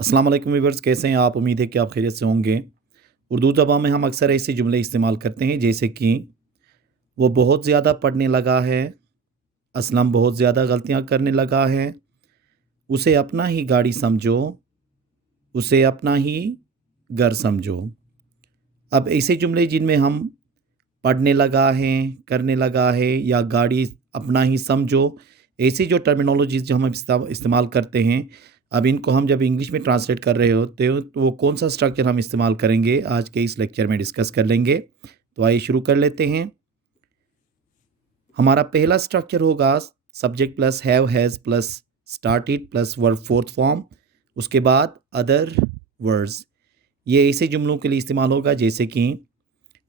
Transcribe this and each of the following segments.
अस्सलाम वालेकुम व्यूअर्स, कैसे हैं आप? उम्मीद है कि आप खैरियत से होंगे। उर्दू ज़बान में हम अक्सर ऐसे जुमले इस्तेमाल करते हैं जैसे कि वो बहुत ज़्यादा पढ़ने लगा है, असलम बहुत ज़्यादा गलतियां करने लगा है, उसे अपना ही गाड़ी समझो, उसे अपना ही घर समझो। अब ऐसे जुमले जिनमें हम पढ़ने लगा है, करने लगा है या गाड़ी अपना ही समझो, ऐसी जो टर्मिनोलॉजीज़ जो हम इस्तेमाल करते हैं, अब इनको हम जब इंग्लिश में ट्रांसलेट कर रहे होते हो तो वो कौन सा स्ट्रक्चर हम इस्तेमाल करेंगे आज के इस लेक्चर में डिस्कस कर लेंगे। तो आइए शुरू कर लेते हैं। हमारा पहला स्ट्रक्चर होगा subject plus have has plus started plus verb fourth form, उसके बाद अदर वर्ड्स। ये ऐसे जुमलों के लिए इस्तेमाल होगा जैसे कि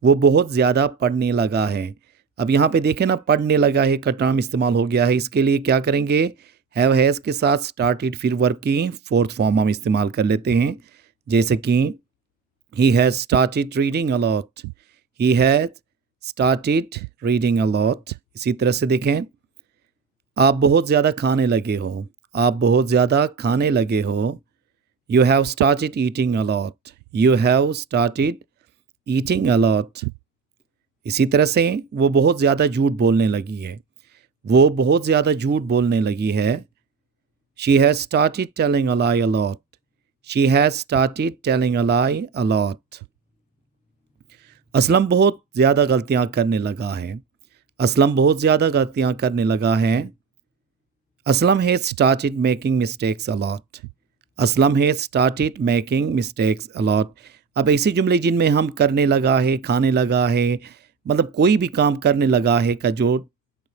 वो बहुत ज़्यादा पढ़ने लगा है। अब यहाँ पे देखें ना, पढ़ने लगा है का टर्म इस्तेमाल हो गया है। इसके लिए क्या करेंगे, हैव हैज़ के साथ स्टार्टेड फिर वर्ब की फोर्थ फॉर्म हम इस्तेमाल कर लेते हैं जैसे कि he has started reading a lot, he has started reading a lot. इसी तरह से देखें, आप बहुत ज़्यादा खाने लगे हो, आप बहुत ज़्यादा खाने लगे हो, you have started eating a lot, you have started eating a lot. इसी तरह से वो बहुत ज़्यादा झूठ बोलने लगी है, वो बहुत ज़्यादा झूठ बोलने लगी है। She has started telling a lie a lot, she has started telling a lie a lot. Aslam बहुत ज़्यादा गलतियाँ करने लगा है, असलम बहुत ज़्यादा गलतियाँ करने लगा है। Aslam has started making mistakes a lot, Aslam has started making mistakes a lot. अब ऐसे जुमले जिनमें हम करने लगा है, खाने लगा है, मतलब कोई भी काम करने लगा है का जो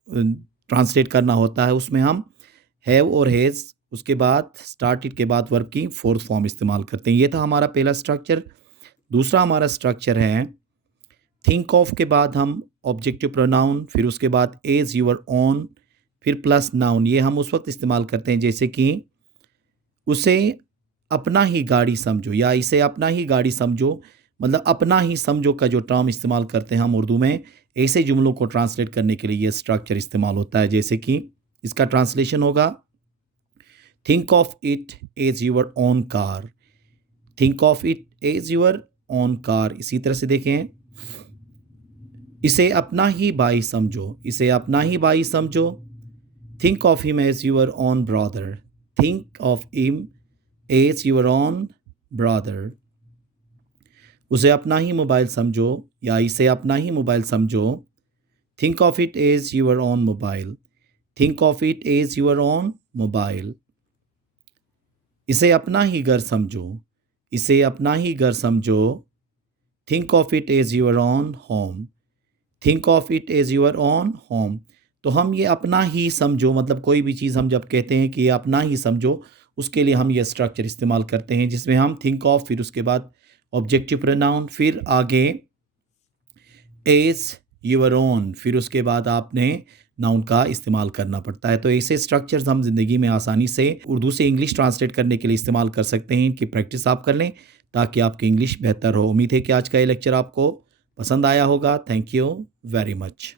ट्रांसलेट करना होता है उसमें हम हैव और हैज़ उसके बाद स्टार्टेड के बाद वर्ब की फोर्थ फॉर्म इस्तेमाल करते हैं। ये था हमारा पहला स्ट्रक्चर। दूसरा हमारा स्ट्रक्चर है थिंक ऑफ के बाद हम ऑब्जेक्टिव प्रोनाउन, फिर उसके बाद एज यूर ओन, फिर प्लस नाउन। ये हम उस वक्त इस्तेमाल करते हैं जैसे कि उसे अपना ही गाड़ी समझो या इसे अपना ही गाड़ी समझो, मतलब अपना ही समझो का जो टर्म इस्तेमाल करते हैं हम उर्दू में, ऐसे जुमलों को ट्रांसलेट करने के लिए ये स्ट्रक्चर इस्तेमाल होता है। जैसे कि इसका ट्रांसलेशन होगा think of it as your own car, think of it as your own car. इसी तरह से देखें, इसे अपना ही भाई समझो, इसे अपना ही भाई समझो, think of him as your own brother, think of him as your own brother. उसे अपना ही मोबाइल समझो या इसे अपना ही मोबाइल समझो, think of it as your own mobile, think of it as your own mobile. इसे अपना ही घर समझो, इसे अपना ही घर समझो, think of it as your own home, think of it as your own home. तो हम ये अपना ही समझो, मतलब कोई भी चीज़ हम जब कहते हैं कि ये अपना ही समझो, उसके लिए हम ये स्ट्रक्चर इस्तेमाल करते हैं जिसमें हम थिंक ऑफ, फिर उसके बाद ऑब्जेक्टिव प्रोनाउन, फिर आगे एज यूर ओन, फिर उसके बाद आपने नाउन का इस्तेमाल करना पड़ता है। तो ऐसे स्ट्रक्चर्स हम ज़िंदगी में आसानी से उर्दू से इंग्लिश ट्रांसलेट करने के लिए इस्तेमाल कर सकते हैं। इनकी प्रैक्टिस आप कर लें ताकि आपकी इंग्लिश बेहतर हो। उम्मीद है कि आज का ये लेक्चर आपको पसंद आया होगा। Thank you very much.